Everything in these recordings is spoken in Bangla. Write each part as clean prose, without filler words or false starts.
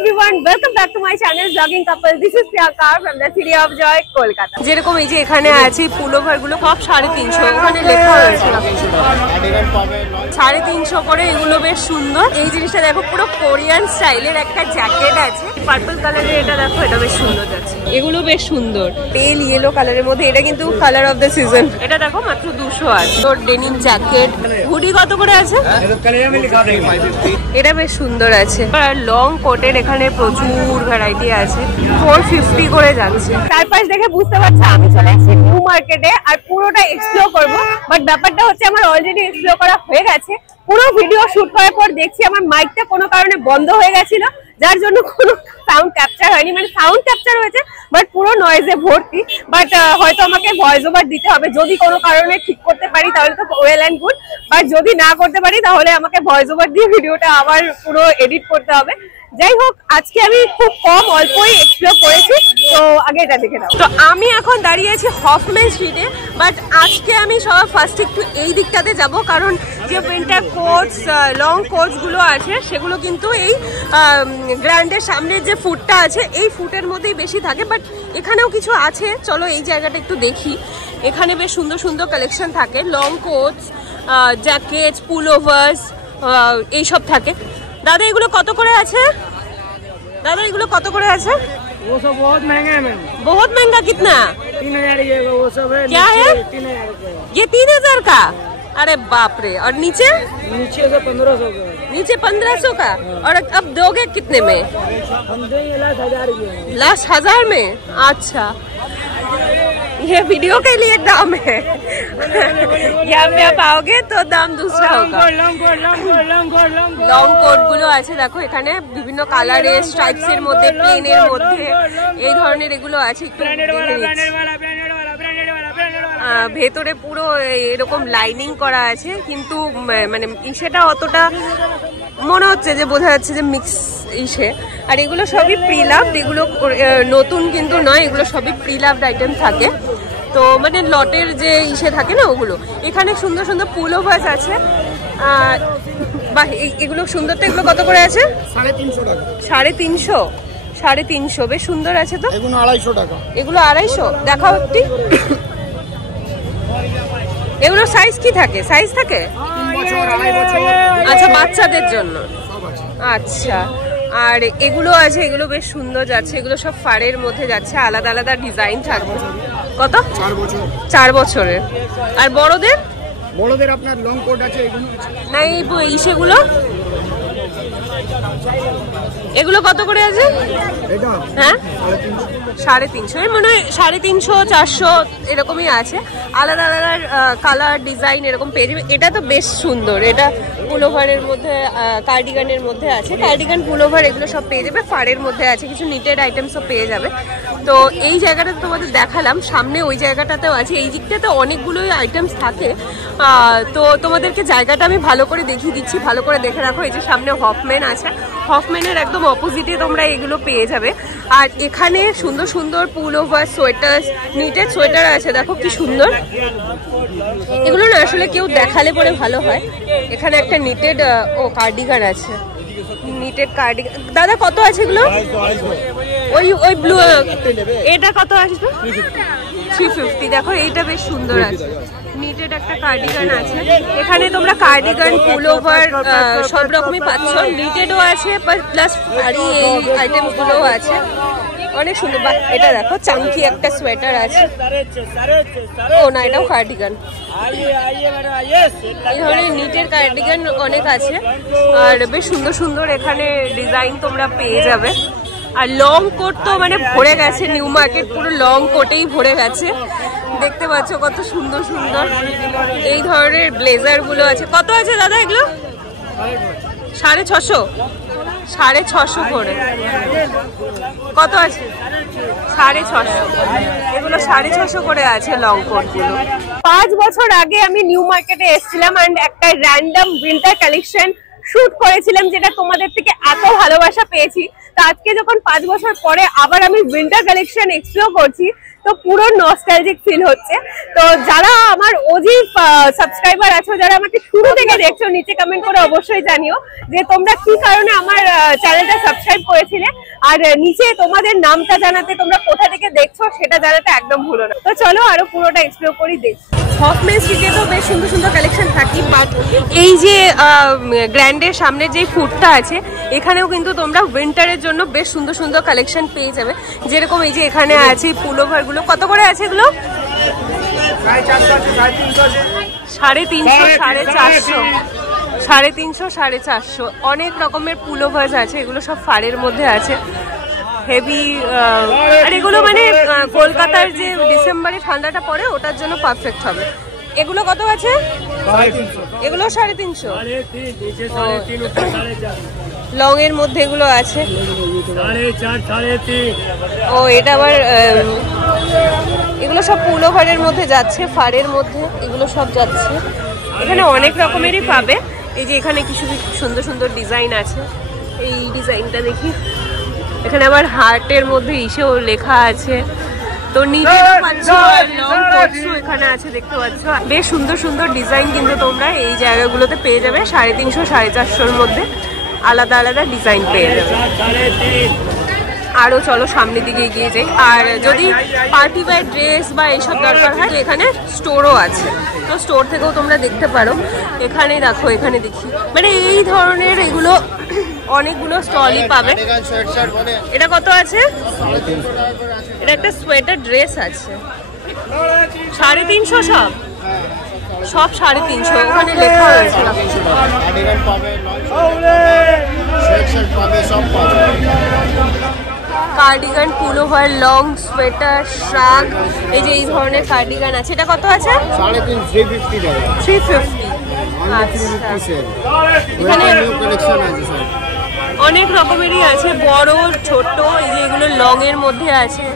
everyone, welcome back to my channel Vlogging Couple. This is Priyaka from the City of Joy, Kolkata. যেরকম এই যে এখানে আছে পুলোভার গুলো সব 350, ওখানে লেখা হয়েছে 350 করে। এগুলো বেশ সুন্দর। এই জিনিসটা দেখো পুরো কোরিয়ান স্টাইলের একটা জ্যাকেট আছে, পার্পল কালারের। এটা দেখো, এটা বেশ সুন্দর যাচ্ছে। এগুলো বেশ সুন্দর, পেল ইয়েলো কালারের মধ্যে। এটা কিন্তু কালার অফ দ্য সিজন। এটা দেখো মাত্র 200 আছে। তোর ডেনিম জ্যাকেট, হুডি কত করে আছে? এটা বেশ সুন্দর আছে। আর লং কোটের এখানে প্রচুর ভ্যারাইটি আছে। 450 করে যাচ্ছে। চারপাশ দেখে বুঝতে পারছি আমি চলে এসেছি নিউ মার্কেটে আর পুরোটা এক্সপ্লোর করব। বাট ব্যাপারটা হচ্ছে আমার অলরেডি এক্সপ্লোর করা হয়ে গেছে। পুরো ভিডিও শুট করার পর দেখছি আমার মাইকটা কোনো কারণে বন্ধ হয়ে গেছিল, যার জন্য কোনো সাউন্ড ক্যাপচার হয়নি। মানে সাউন্ড ক্যাপচার হয়েছে বাট পুরো নয়েজে ভর্তি। বাট হয়তো আমাকে ভয়েস ওভার দিতে হবে। যদি কোনো কারণে ঠিক করতে পারি তাহলে তো ওয়েল অ্যান্ড গুড, বাট যদি না করতে পারি তাহলে আমাকে ভয়েস ওভার দিয়ে ভিডিওটা আবার পুরো এডিট করতে হবে। যাই হোক, আজকে আমি খুব অল্পই এক্সপ্লোর করেছি, তো আগে এটা দেখে নাও। তো আমি এখন দাঁড়িয়ে আছি হফম্যান স্ট্রিটে, বাট আজকে আমি সবার ফার্স্ট একটু এই দিকটাতে যাব, কারণ যে উইন্টার কোটস, লং কোটস গুলো আছে সেগুলো কিন্তু এই গ্র্যান্ডের সামনের যে ফুটটা আছে এই ফুটের মধ্যেই বেশি থাকে। বাট এখানেও কিছু আছে, চলো এই জায়গাটা একটু দেখি। এখানে বেশ সুন্দর সুন্দর কালেকশন থাকে, লং কোটস, জ্যাকেটস, পুলোভার্স এইসব থাকে। दादा এগুলো কত করে আছে? दादा এগুলো কত করে আছে? वो सब बहुत महंगा है मैम। बहुत महंगा? कितना? 3000 ये वो सब है। क्या है? 3000 का। ये 3000 का? अरे बाप रे। और नीचे? नीचे से 1500 का। नीचे 1500 का। और अब दोगे कितने में? हम देंगे लास्ट 1000 की। लास्ट 1000 में? अच्छा, ये वीडियो के लिए दाम है। यहाँ पे आप आओगे तो दाम दूसरा होगा। লং কোট গুলো আছে দেখো, এখানে বিভিন্ন কালারের, স্ট্রাইপস এর মধ্যে, প্লেনের মধ্যে, এই ধরনের এগুলো আছে। একটু ভেতরে পুরো এরকম লাইনিং করা আছে, কিন্তু মানে সেটা অতটা মনে হচ্ছে যে বোঝা যাচ্ছে যে মিক্স ইসে। আর এগুলো সবই প্রিলাভড, এগুলো নতুন কিন্তু নয়, এগুলো সবই প্রিলাভড আইটেম থাকে। তো মানে লটের যে ইসে থাকে না ওগুলো। এখানে সুন্দর সুন্দর পুলোভার্স আছে। বাহ, এগুলো সুন্দর। তো এগুলো কত করে আছে? 350 টাকা। 350? 350 বেশ সুন্দর আছে তো। এগুলো 250 টাকা। এগুলো 250? দেখাও একটি। এগুলো সাইজ কি থাকে? সাইজ থাকে? 3 বছর, 2.5 বছর। আচ্ছা, বাচ্চাদের জন্য। আচ্ছা, আর এগুলো আছে, এগুলো বেশ সুন্দর যাচ্ছে। এগুলো সব ফাড়ের মধ্যে যাচ্ছে, আলাদা আলাদা ডিজাইন থাকবে। কত? 4 বছর। 4 বছরের। আর বড়দের? বড়দের আপনার লং কোট আছে, এগুলো না এই সেগুলো, এগুলো কত করে আছে? এটা হ্যাঁ 350। 350, মনে হয় 350, 400 এরকমই আছে। আলাদা আলাদা কালার, ডিজাইন এরকম পেয়ে যাবে। এটা তো বেশ সুন্দর। এটা পুলোভারের মধ্যে, কার্ডিগানের মধ্যে আছে। কার্ডিগান, পুলোভার এগুলো সব পেয়ে যাবে। ফাড়ের মধ্যে আছে, কিছু নিটেড আইটেমসও পেয়ে যাবে। তো এই জায়গাটা তোমাদের দেখালাম, সামনে ওই জায়গাটাতেও আছে। এই দিকটাতে অনেকগুলোই আইটেমস থাকে। তো তোমাদেরকে জায়গাটা আমি ভালো করে দেখিয়ে দিচ্ছি, ভালো করে দেখে রাখো। এই যে সামনে হফম্যান আছে, হফম্যানের একদম অপোজিটে তোমরা এগুলো পেয়ে যাবে। আর এখানে সুন্দর সুন্দর পুলোভার, সোয়েটার, নিটেড সোয়েটার আছে। দেখো কি সুন্দর। এগুলো না আসলে কেউ দেখালে পরে ভালো হয়। এখানে একটা নিটেড কার্ডিগান আছে, নিটেড কার্ডিগান। দাদা কত আছে এগুলো? ওই ব্লু, এটা কত আসবে? 350। দেখো এইটা বেশ সুন্দর আছে, নিটেড একটা কার্ডিগান আছে। এখানে তোমরা কার্ডিগান, পুলোভার সব রকমই পাচ্ছ। নিটেডও আছে প্লাস শাড়ি, এই আইটেমগুলোও আছে। অনেক সুন্দর। বা এটা দেখো, চামকি একটা সোয়েটার আছে। ও না, এটাও কার্ডিগান। এই ধরনের নিটের কার্ডিগান অনেক আছে। আর বেশ সুন্দর সুন্দর এখানে ডিজাইন তোমরা পেয়ে যাবে। আর লং কোট তো মানে ভরে গেছে, নিউ মার্কেট পুরো লং কোটেই ভরে গেছে। দেখতে পাচ্ছ কত সুন্দর সুন্দর এই ধরনের ব্লেজার গুলো আছে। কত আছে দাদা এগুলো? 650? 650 করে। কত আছে? 650। এগুলো 650 করে আছে লং কোট গুলো। 5 বছর আগে আমি নিউ মার্কেটে এসেছিলাম এন্ড একটা র্যান্ডম উইন্টার কালেকশন শুট করেছিলাম, যেটা তোমাদের থেকে এত ভালোবাসা পেয়েছি। তো আজকে যখন 5 বছর পরে আবার আমি উইন্টার কালেকশন এক্সপ্লোর করছি, তো তো পুরো নস্টালজিক ফিল হচ্ছে। তো যারা আমার ওজি সাবস্ক্রাইবার আছো, যারা আমাকে শুরু থেকে দেখছো, নিচে কমেন্ট করে অবশ্যই জানিও যে তোমরা কি কারণে আমার চ্যানেলটা সাবস্ক্রাইব করেছিলে, আর নিচে তোমাদের নামটা জানাতে, তোমরা কোথা থেকে দেখছো সেটা জানাতে একদম ভুলো না। তো চলো আরো পুরোটা এক্সপ্লোর করি, দেখি। হফম্যান স্ট্রিটে তো বেশ সুন্দর সুন্দর কালেকশন থাকি, বাট এই যে গ্র্যান্ডের সামনে যে ফুডটা আছে এখানেও কিন্তু তোমরা উইন্টারের জন্য বেশ সুন্দর সুন্দর কালেকশন পেয়ে যাবে। যেরকম এই যে এখানে আছে পুলোভার গুলো, কত করে আছে এগুলো? 350, 450, 350, 450। অনেক রকমের পুলোভার্স আছে, এগুলো সব ফাড়ের মধ্যে আছে, হেভি। আর এগুলো মানে কলকাতার যে ডিসেম্বরে ঠান্ডাটা পড়ে ওটার জন্য পারফেক্ট হবে। এগুলো কত আছে? এগুলো 350। লং এর মধ্যে এগুলো আছে। ও এটা আবার এগুলো সব পুলোভারের মধ্যে যাচ্ছে, ফাড়ের মধ্যে এগুলো সব যাচ্ছে। এখানে অনেক রকমেরই পাবে। এই যে এখানে কিছু সুন্দর সুন্দর ডিজাইন আছে, এই ডিজাইনটা দেখি। এখানে আবার হার্টের মধ্যে ইসেও লেখা আছে। তো নিজেরও পাচ্ছ, লং কোটসও এখানে আছে, দেখতে পাচ্ছ। বেশ সুন্দর সুন্দর ডিজাইন কিন্তু তোমরা এই জায়গাগুলোতে পেয়ে যাবে। 350, 450 মধ্যে আলাদা আলাদা ডিজাইন পেয়ে যাবে। আরো চলো সামনের দিকে এগিয়ে যাই। আর যদি পার্টি ওয়্যার ড্রেস বা এইসব দরকার হয় এখানে স্টোরও আছে, তো স্টোর থেকেও তোমরা দেখতে পারো। এখানে দেখো, এখানে দেখি মানে এই ধরনের এগুলো অনেকগুলো স্টলই পাবে। এটা কত আছে? এটা একটা সোয়েটার ড্রেস আছে, 350 সব 350। ওখানে লেখা হয়েছে কার্ডিগান, পুলোভার, লং সোয়েটার, শ্রাগ। এই যে এই ধরনের কার্ডিগান আছে, এটা কত আছে? 350। আচ্ছা, এখানে অনেক রকমেরই আছে, বড় ছোট। এই যে এগুলো লং এর মধ্যে আছে,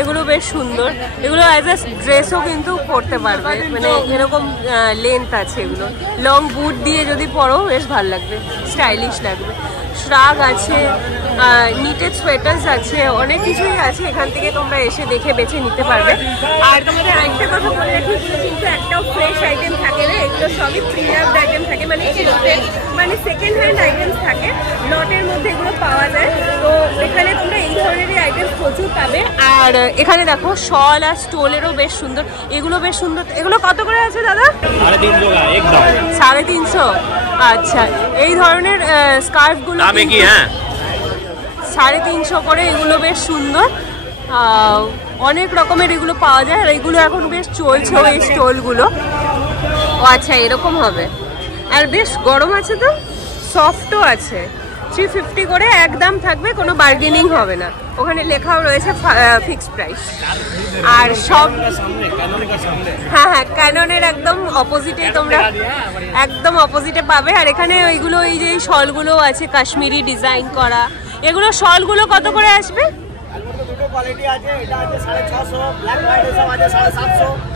এগুলো বেশ সুন্দর। এগুলো অ্যাজ এ ড্রেসও কিন্তু পরতে পারবে, মানে এরকম লেন্থ আছে। এগুলো লং বুট দিয়ে যদি পরো বেশ ভালো লাগবে, স্টাইলিশ লাগবে। শ্রাগ আছে, নিটেড সোয়েটার্স আছে, অনেক কিছুই আছে। এখান থেকে তোমরা এসে দেখে বেছে নিতে পারবে। আর তোমাদের আরেকটা কথা বলে রাখি, কিন্তু একটাও ফ্রেশ আইটেম থাকে না, এগুলো সবই প্রিজার্ভড আইটেম থাকে, মানে সেকেন্ড হ্যান্ড আইটেমস থাকে। লটের মধ্যে এগুলো পাওয়া যায়। তো এখানে তোমরা এই ধরনেরই আইটেম প্রচুর পাবে। আর এখানে দেখো শল আর স্টোলেরও বেশ সুন্দর, এগুলো বেশ সুন্দর। এগুলো কত করে আছে দাদা? 350। আচ্ছা, এই ধরনের স্কার্ফ গুলো 350 করে। এগুলো বেশ সুন্দর, অনেক রকমের এগুলো পাওয়া যায়। আর এগুলো এখন বেশ চলছে এই স্টোলগুলো। ও আচ্ছা, এরকম হবে। আর বেশ গরম আছে, তো সফটও আছে। 350 করে একদম থাকবে, কোনো বার্গেনিং হবে না। ওখানে লেখাও রয়েছে ফিক্সড প্রাইস। আর সব হ্যাঁ, ক্যাননের একদম অপোজিটেই তোমরা একদম অপোজিটে পাবে। আর এখানে ওইগুলো এই যে শলগুলো আছে কাশ্মীরি ডিজাইন করা, এগুলো শলগুলো কত করে আসবে?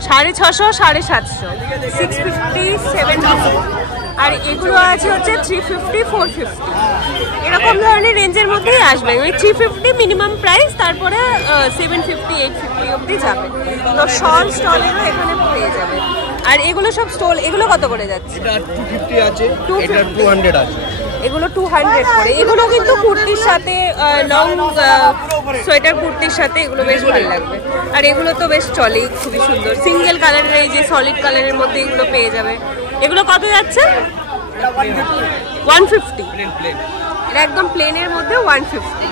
650, 750, 650, 750। আর এগুলো আছে হচ্ছে 350, 450, এরকম ধরনের রেঞ্জের মধ্যেই আসবে। 350 মিনিমাম প্রাইস, তারপরে 750, 850 অব্দি যাবে। তো শল স্টলেরও এখানে পেয়ে যাবে। আর এগুলো সব স্টল, এগুলো কত করে যাচ্ছে? এটা 250 আছে, এটা 200 আছে। এগুলো 200 করে। এগুলো কিন্তু কুর্তির সাথে, লং সোয়েটার কুর্তির সাথে এগুলো বেশ ভালো লাগবে। আর এগুলো তো বেশ চলে, খুবই সুন্দর। সিঙ্গেল কালারের, এই যে সলিড কালারের মধ্যে এগুলো পেয়ে যাবে। এগুলো কত যাচ্ছে? 150। এটা একদম প্লেনের মধ্যে 150।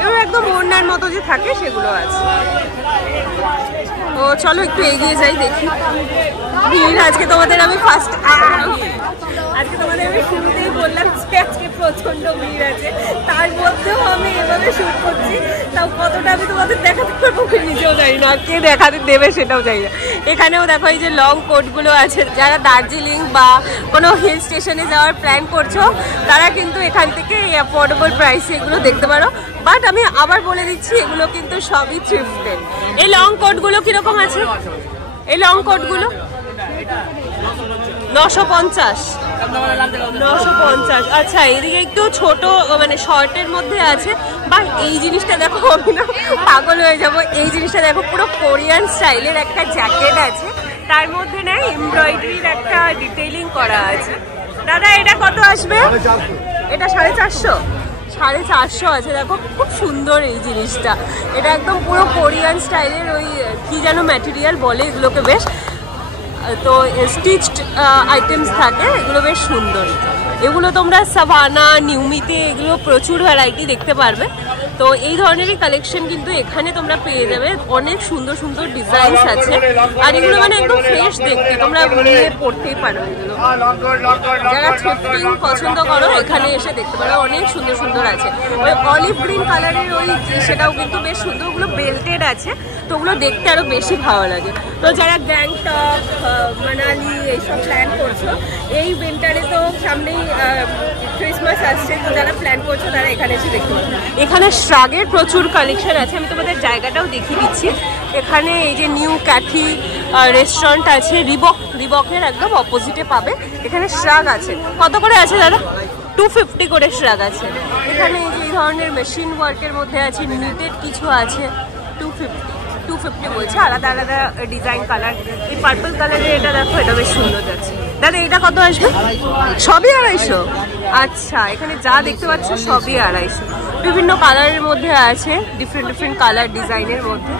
এগুলো একদম ওড়নার মতো যে থাকে সেগুলো আছে। তো চলো একটু এগিয়ে যাই, দেখি ভিড়। আজকে তোমাদের আমি শুরুতেই বললাম যে আজকে প্রচন্ড ভিড় আছে, তার মধ্যেও আমি এভাবে শুট করছি। তাও কতটা আমি তোমাদের দেখাতে পারবো নিজেও জানি না, কে দেখাতে দেবে সেটাও জানি না। এখানেও দেখো এই যে লং কোটগুলো আছে। যারা দার্জিলিং বা কোনো হিল স্টেশনে যাওয়ার প্ল্যান করছো তারা কিন্তু এখান থেকে এই অ্যাফোর্ডেবল প্রাইসে এগুলো দেখতে পারো। বাট আমি আবার বলে দিচ্ছি, এগুলো কিন্তু সবই থ্রিফটেড। এই লং কোটগুলো কিরকম আছে? এই লং কোটগুলো 950। 950। আচ্ছা, এদিকে একটু ছোট মানে শর্টের মধ্যে আছে। বা এই জিনিসটা দেখো, আমি না পাগল হয়ে যাবো। এই জিনিসটা দেখো, পুরো কোরিয়ান স্টাইলের একটা জ্যাকেট আছে, তার মধ্যে না এমব্রয়ডারির একটা ডিটেইলিং করা আছে। দাদা এটা কত আসবে? এটা 450। 450 আছে। দেখো খুব সুন্দর এই জিনিসটা। এটা একদম পুরো কোরিয়ান স্টাইলের, ওই কি যেন ম্যাটেরিয়াল বলে এগুলোকে, বেশ তো স্টিচড আইটেমস থাকে, এগুলো বেশ সুন্দর। এগুলো তোমরা সাভানা, নিউমিতে এগুলো প্রচুর ভ্যারাইটি দেখতে পারবে। তো এই ধরনেরই কালেকশন কিন্তু এখানে তোমরা পেয়ে যাবে। অনেক সুন্দর সুন্দর ডিজাইনস আছে, আর এগুলো মানে একদম ফ্রেশ দেখতে, তোমরা নিয়ে পড়তেই পারো। এগুলো যারা ছোট্টিং পছন্দ করো এখানে এসে দেখতে পারো, অনেক সুন্দর সুন্দর আছে। ওই অলিভ গ্রিন কালারের ওই সেটাও কিন্তু বেশ সুন্দর, ওগুলো বেল্টেড আছে, তো ওগুলো দেখতে আরো বেশি ভালো লাগে। তো যারা গ্যাংটক, মানালি এইসব প্ল্যান করছো, এই উইন্টারে তো সামনেই ক্রিসমাস আসছে, তো যারা প্ল্যান করছো তারা এখানে এসে দেখতে পারো। এখানে শ্রাগের প্রচুর কালেকশন আছে, আমি তোমাদের জায়গাটাও দেখিয়ে দিচ্ছি। এখানে এই যে নিউ ক্যাথি রেস্টুরেন্ট আছে, রিবকের একদম অপোজিটে পাবে। এখানে শ্রাগ আছে। কত করে আছে দাদা? 250 করে শ্রাগ আছে। এখানে এই যে এই ধরনের মেশিন ওয়ার্কের মধ্যে আছে, নিটেড কিছু আছে, 250 বলছে, আলাদা আলাদা ডিজাইন কালার। এই পার্পল কালারের এটা দেখো, এটা বেশ সুন্দর যাচ্ছে। দাদা এটা কত আসবে? সবই 250। আচ্ছা, এখানে যা দেখতে পাচ্ছ সবই 250। বিভিন্ন কালারের মধ্যে আছে, ডিফারেন্ট কালার ডিজাইনের মধ্যে।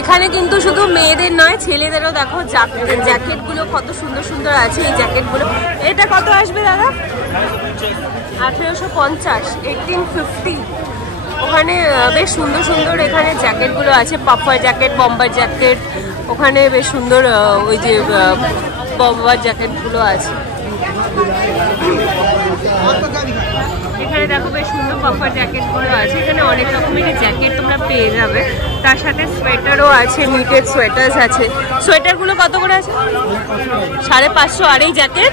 এখানে কিন্তু শুধু মেয়েদের নয়, ছেলেদেরও দেখো জ্যাকেটগুলো কত সুন্দর সুন্দর আছে। এই জ্যাকেটগুলো এটা কত আসবে দাদা? 1850, 1850। ওখানে বেশ সুন্দর সুন্দর এখানে জ্যাকেটগুলো আছে, পাফার জ্যাকেট, বম্বার জ্যাকেট। ওখানে বেশ সুন্দর ওই যে বম্বার জ্যাকেটগুলো আছে। এখানে দেখো বেশ সুন্দর পাফার জ্যাকেটগুলো আছে। এখানে অনেক রকমের জ্যাকেট তোমরা পেয়ে যাবে, তার সাথে সোয়েটারও আছে, নিটেড সোয়েটার্স আছে। সোয়েটারগুলো কত করে আছে? 550। আর এই জ্যাকেট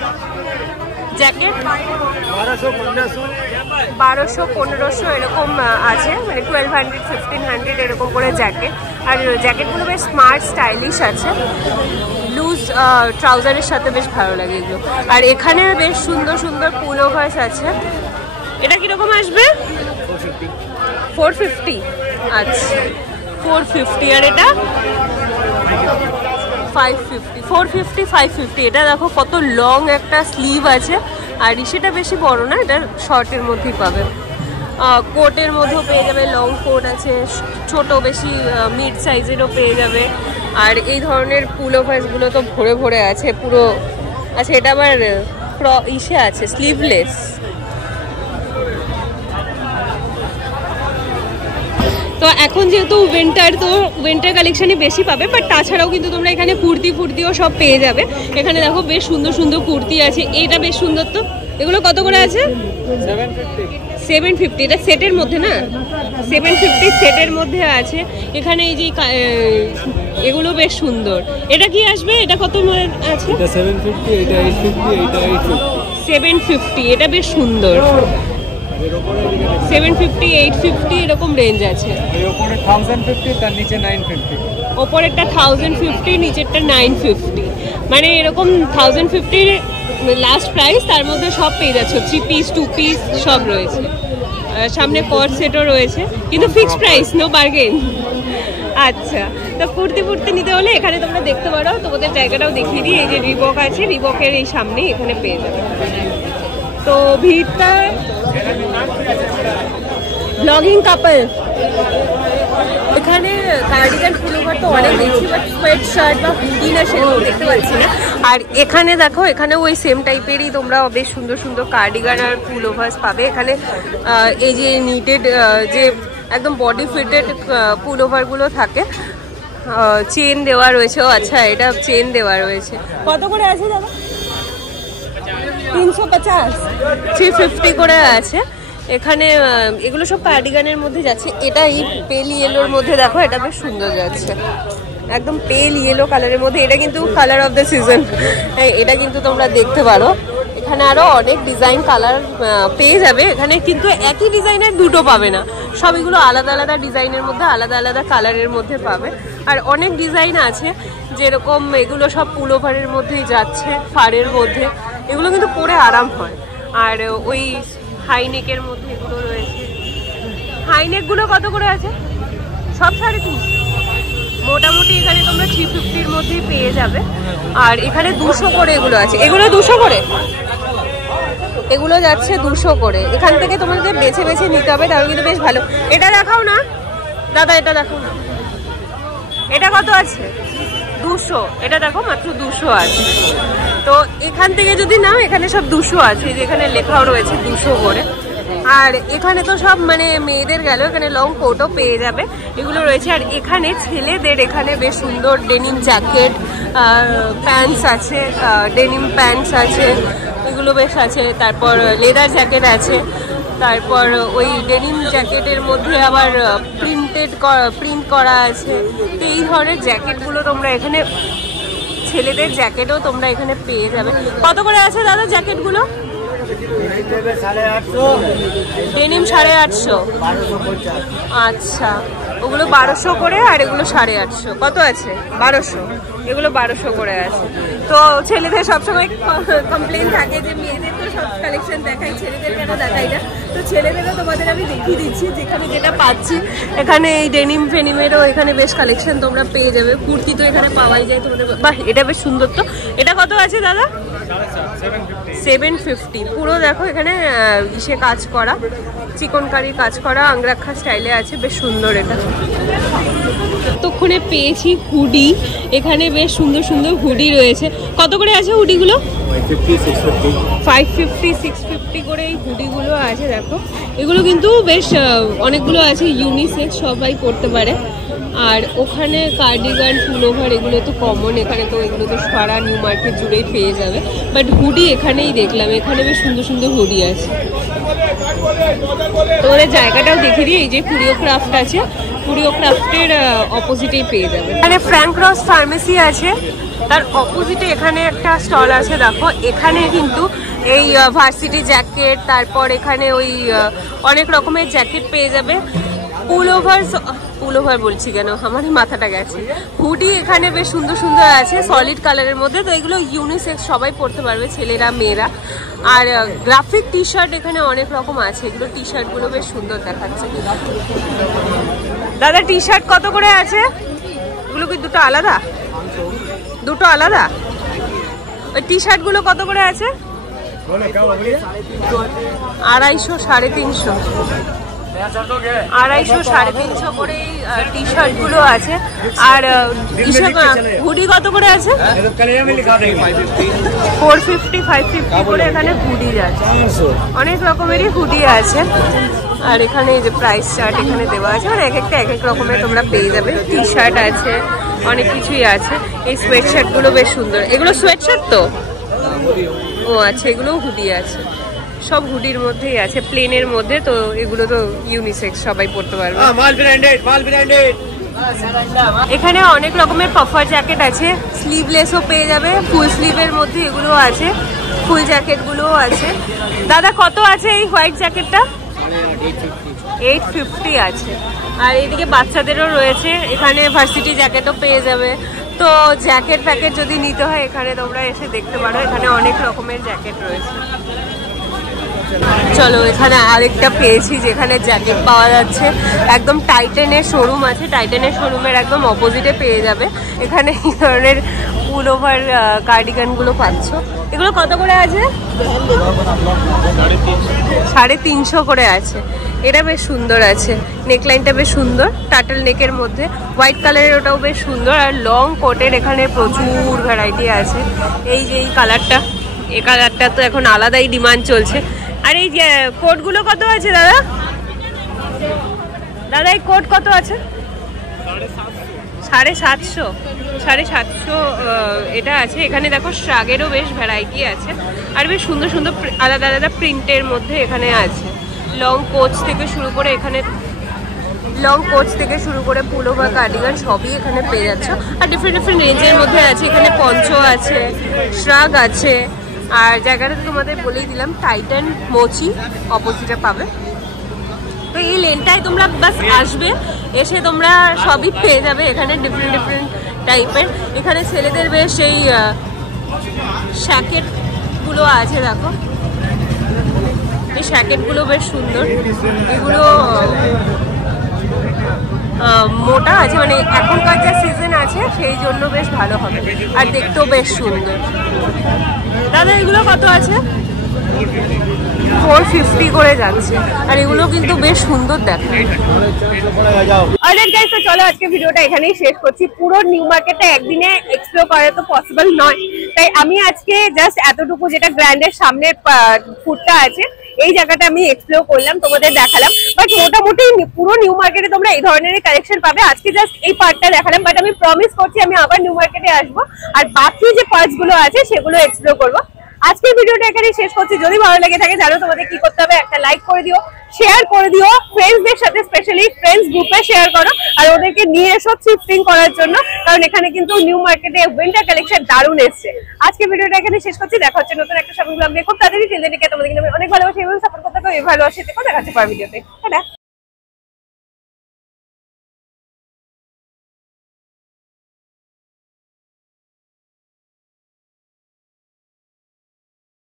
1200-1500 এরকম আছে, মানে 1200-1500 এরকম করে জ্যাকেট। আর জ্যাকেটগুলো বেশ স্মার্ট স্টাইলিশ আছে, লুজ ট্রাউজারের সাথে বেশ ভালো লাগে এগুলো। আর এখানে বেশ সুন্দর সুন্দর পুলোভার্স আছে। এটা কিরকম আসবে? 450। আচ্ছা, 450। আর এটা 550। 450, 550। এটা দেখো কত লং একটা স্লিভ আছে, আর সেটা বেশি বড় না, এটা শর্টের মধ্যেই পাবে। কোটের মধ্যেও পেয়ে যাবে, লং কোট আছে, ছোট বেশি মিড সাইজেরও পেয়ে যাবে। আর এই ধরনের পুলোভার্সগুলো তো ভরে ভরে আছে পুরো। আচ্ছা, এটা আবার ইসে আছে, স্লিভলেস। তো এখন যেহেতু উইন্টার, তো উইন্টার কালেকশানই বেশি পাবে, বাট তাছাড়াও কিন্তু তোমরা এখানে কুর্তিও সব পেয়ে যাবে। এখানে দেখো বেশ সুন্দর সুন্দর কুর্তি আছে। এটা বেশ সুন্দর। তো এগুলো কত করে আছে? 750। এটা সেটের মধ্যে না, 750 সেটের মধ্যে আছে। এখানে এই যে এগুলো বেশ সুন্দর। এটা কি আসবে? এটা কত আছে? এটা 750, এটা 850, এটা 850। 750। এটা বেশ সুন্দর। 750, 850 এরকম রেঞ্জ আছে। এই উপরে 1050, তার নিচে 950। ওপরেরটা 1050, নিচেরটা 950। মানে এরকম 1050 লাস্ট প্রাইস, তার মধ্যে সব পেয়ে যাচ্ছে, 3 পিস 2 পিস সব রয়েছে। সামনে কট সেটও রয়েছে, কিন্তু ফিক্সড প্রাইস, নো বার্গেন। আচ্ছা, তো কুর্তি নিতে হলে এখানে তোমরা দেখতে পারো। তোমাদের জায়গাটাও দেখিয়ে দিই। এই যে রিবক আছে, রিবকের এই সামনেই এখানে পেয়ে যাবে। তো ভিড়টা ব্লগিং কাপল। এখানে কার্ডিগান পুলোভার তো অনেক দেখছি, বাট সোয়েট শার্ট বা হুডি না সেরকম দেখতে পাচ্ছি না। আর এখানে দেখো, এখানে ওই সেম টাইপেরই তোমরা বেশ সুন্দর সুন্দর কার্ডিগান আর পুলোভার্স পাবে। এখানে এই যে নিটেড যে একদম বডি ফিটেড পুলোভারগুলো থাকে, চেন দেওয়া রয়েছে। ও আচ্ছা, এটা চেন দেওয়া রয়েছে। কত করে আছে দাদা? 350, 350 করে আছে। এখানে এগুলো সব কার্ডিগানের মধ্যে যাচ্ছে। এটা এই পেল ইয়েলোর মধ্যে দেখো, এটা বেশ সুন্দর যাচ্ছে, একদম পেল ইয়েলো কালারের মধ্যে। এটা কিন্তু কালার অফ দ্য সিজন, এটা কিন্তু তোমরা দেখতে পারো। এখানে আরো অনেক ডিজাইন কালার পেয়ে যাবে। এখানে কিন্তু একই ডিজাইনের দুটো পাবে না, সব এগুলো আলাদা আলাদা ডিজাইনের মধ্যে আলাদা আলাদা কালারের মধ্যে পাবে। আর অনেক ডিজাইন আছে, যেরকম এগুলো সব পুলোভারের মধ্যেই যাচ্ছে, ফাড়ের মধ্যে, এগুলো কিন্তু পরে আরাম হয়। আর ওই হাইনেকের মধ্যে এগুলো রয়েছে। হাইনেকগুলো কত করে আছে? সব 350। মোটামুটি এখানে তোমরা 350-র মধ্যেই পেয়ে যাবে। আর এখানে 200 করে এগুলো আছে, এগুলো 200 করে, এগুলো যাচ্ছে 200 করে। এখান থেকে তোমাদের বেছে বেছে নিতে হবে, তাহলে কিন্তু বেশ ভালো। এটা দেখাও না দাদা, এটা দেখো না, এটা কত আছে? 200। এটা দেখো মাত্র 200 আছে। তো এখান থেকে যদি নাও, এখানে সব 200 আছে, যেখানে লেখাও রয়েছে 200 করে। আর এখানে তো সব মানে মেয়েদের গেল, এখানে লং কোটও পেয়ে যাবে, এগুলো রয়েছে। আর এখানে ছেলেদের এখানে বেশ সুন্দর ডেনিম জ্যাকেট, প্যান্টস আছে, ডেনিম প্যান্টস আছে, এগুলো বেশ আছে। তারপর লেদার জ্যাকেট আছে, তারপর ওই ডেনিম জ্যাকেটের মধ্যে আবার প্রিন্ট করা আছে। তো এই ধরনের জ্যাকেটগুলো তোমরা এখানে, ছেলেদের জ্যাকেটও তোমরা এখানে পেয়ে যাবে। কত করে আছে দাদা জ্যাকেটগুলো? ডেনিম 850। আচ্ছা, ওগুলো 1200 করে, আর এগুলো 850। কত আছে? 1200। এগুলো 1200 করে আছে। তো ছেলেদের সবসময় কমপ্লেন থাকে যে মেয়েদের তো সব কালেকশন দেখাই, ছেলেদের কেন দেখাই না। তো ছেলেদেরও তোমাদের আমি দেখিয়ে দিচ্ছি, যেখানে যেটা পাচ্ছি। এখানে এই ডেনিম ফেনিমেরও এখানে বেশ কালেকশন তোমরা পেয়ে যাবে। কুর্তি তো এখানে পাওয়াই যায় তোমাদের। বাহ, এটা বেশ সুন্দর। তো এটা কত আছে দাদা? 750। পুরো দেখো এখানে ইসে কাজ করা, চিকনকারি কাজ করা, আংরাক্ষা স্টাইলে আছে, বেশ সুন্দর। এটা ততক্ষণে পেয়েছি হুডি। এখানে বেশ সুন্দর সুন্দর হুডি রয়েছে। কত করে আছে হুডিগুলো? 550, 650 করে এই হুডিগুলো আছে। দেখো এগুলো কিন্তু বেশ অনেকগুলো আছে, ইউনিসেক্স, সবাই পরতে পারে। আর ওখানে কার্ডিগান, পুলোভার এগুলো তো কমন, এখানে তো এগুলো তো সারা নিউ মার্কেট জুড়েই পেয়ে যাবে। বাট হুডি এখানেই দেখলাম, এখানে বেশ সুন্দর সুন্দর হুডি আছে। তোমাদের জায়গাটাও দেখে দিই, এই যে কুরিও ক্রাফট আছে, কুরিও ক্রাফটের অপোজিটেই পেয়ে যাবে। এখানে ফ্র্যাঙ্ক রস ফার্মেসি আছে, তার অপোজিটে এখানে একটা স্টল আছে। দেখো এখানে কিন্তু এই ভার্সিটি জ্যাকেট, তারপর এখানে ওই অনেক রকমের জ্যাকেট পেয়ে যাবে। পুলোভার বলছি কেন, আমারই মাথাটা গেছে। হুডি এখানে বেশ সুন্দর সুন্দর আছে, সলিড কালারের মধ্যে। তো এগুলো ইউনিসেক্স, সবাই পরতে পারবে, ছেলেরা মেয়েরা। আর গ্রাফিক টি শার্ট এখানে অনেক রকম আছে, এগুলো টি শার্টগুলো বেশ সুন্দর দেখাচ্ছে। দাদা টি শার্ট কত করে আছে? এগুলো কি দুটো আলাদা? দুটো আলাদা? ওই টি শার্টগুলো কত করে আছে? 250, 350। 250, 350 করে টি শার্ট গুলো আছে। আর হুডি কত করে আছে? 450, 550 করে এখানে হুডি আছে, অনেক রকমেরই হুডি আছে। আর এখানে এই যে প্রাইস চার্ট এখানে দেওয়া আছে, মানে এক একটা এক এক রকমের তোমরা পেয়ে যাবে। টি শার্ট আছে, অনেক কিছুই আছে। এই সোয়েট শার্ট গুলো বেশ সুন্দর। এগুলো সোয়েট শার্ট তো? ও আচ্ছা, এগুলো হুডি আছে, সব হুডির মধ্যেই আছে, প্লেনের মধ্যে। তো এগুলো তো ইউনিসেক্স, সবাই পরতে পারবে। এখানে অনেক রকমের পাফার জ্যাকেট আছে, স্লিভলেসও পেয়ে যাবে, ফুল স্লিভের মধ্যে এগুলো আছে, ফুল জ্যাকেট গুলোও আছে। দাদা কত আছে এই হোয়াইট জ্যাকেটটা? 850 আছে। আর এইদিকে বাচ্চাদেরও রয়েছে, এখানে ভার্সিটি জ্যাকেটও পেয়ে যাবে। তো জ্যাকেট প্যাকেট যদি নিতে হয় এখানে তোমরা এসে দেখতে পারো, এখানে অনেক রকমের জ্যাকেট রয়েছে। চলো, এখানে আরেকটা পেয়েছি যেখানে জ্যাকেট পাওয়া যাচ্ছে। একদম টাইটানের শোরুম আছে, টাইটানের শোরুমের একদম অপোজিটে পেয়ে যাবে। এখানে এই ধরনের পুলোভার কার্ডিগানগুলো পাচ্ছ। এগুলো কত করে আছে? 350 করে আছে। এটা বেশ সুন্দর আছে, নেকলাইনটা বেশ সুন্দর, টার্টল নেকের মধ্যে, হোয়াইট কালারের, ওটাও বেশ সুন্দর। আর লং কোটের এখানে প্রচুর ভ্যারাইটি আছে। এই যে এই কালারটা, এই কালারটা তো এখন আলাদাই ডিমান্ড চলছে। আর এই যে কোটগুলো কত আছে দাদা? দাদা এই কোট কত আছে? 750, 750 এটা আছে। এখানে দেখো শ্রাগেরও বেশ ভ্যারাইটি আছে, আর বেশ সুন্দর সুন্দর আলাদা আলাদা প্রিন্টের মধ্যে এখানে আছে। লং কোচ থেকে শুরু করে এখানে পুলোভার, কার্ডিগান সবই এখানে পেয়ে যাচ্ছে। আর ডিফারেন্ট ডিফারেন্ট রেঞ্জের মধ্যে আছে। এখানে পঞ্চ আছে, শ্রাগ আছে, আর জায়গাটা তোমাদের বলেই দিলাম, টাইটান মোচি অপোজিটে পাবে। তো এই লেনটায় তোমরা বাস আসবে, এসে তোমরা সবই পেয়ে যাবে এখানে, ডিফারেন্ট ডিফারেন্ট টাইপের। এখানে ছেলেদের বেশ এই শ্যাকেটগুলো আছে, দেখো এই শ্যাকেটগুলো বেশ সুন্দর। এগুলো মোটা আছে, মানে এখনকার যা সিজন আছে সেই জন্য বেশ ভালো হবে, আর দেখতেও বেশ সুন্দর। দাদা এগুলো কত আছে? 450 করে যাচ্ছে, আর এগুলো কিন্তু বেশ সুন্দর দেখায়। অলরাইট গাইস, তো চলো আজকে ভিডিওটা এখানেই শেষ করছি। পুরো নিউ মার্কেটটা একদিনে এক্সপ্লোর করা তো পসিবল নয়, তাই আমি আজকে জাস্ট এতটুকু, যেটা গ্র্যান্ডের সামনের ফুডটা আছে এই জায়গাটা আমি এক্সপ্লোর করলাম, তোমাদের দেখালাম। বাট মোটামুটি পুরো নিউ মার্কেটে তোমরা এই ধরনের কালেকশন পাবে। আজকে জাস্ট এই পার্টটা দেখালাম, বাট আমি প্রমিস করছি আমি আবার নিউ মার্কেটে আসবো, আর বাকি যে পার্টস গুলো আছে সেগুলো এক্সপ্লোর করবো। আজকের ভিডিওটা এখানেই শেষ করছি। যদি ভালো লেগে থাকে, জানো তোমাদের কি করতে হবে, একটা লাইক করে দিও, শেয়ার করে দিও ফ্রেন্ডসদের সাথে, স্পেশালি ফ্রেন্ডস গ্রুপে শেয়ার করো, আর ওদেরকে নিয়ে এসো থ্রিফটিং করার জন্য, কারণ এখানে কিন্তু নিউ মার্কেটে উইন্টার কালেকশন দারুণ এসছে। আজকে ভিডিওটা এখানে শেষ করছি, দেখা হচ্ছে নতুন একটা শপিং ব্লগ নিয়ে খুব তাড়াতাড়ি। টিল দেন, তোমাদের কিন্তু অনেক ভালোবাসি এবং সাপোর্ট করতে হবে, ভালোবাসি। দেখা হচ্ছে পরের ভিডিওতে। টাটা।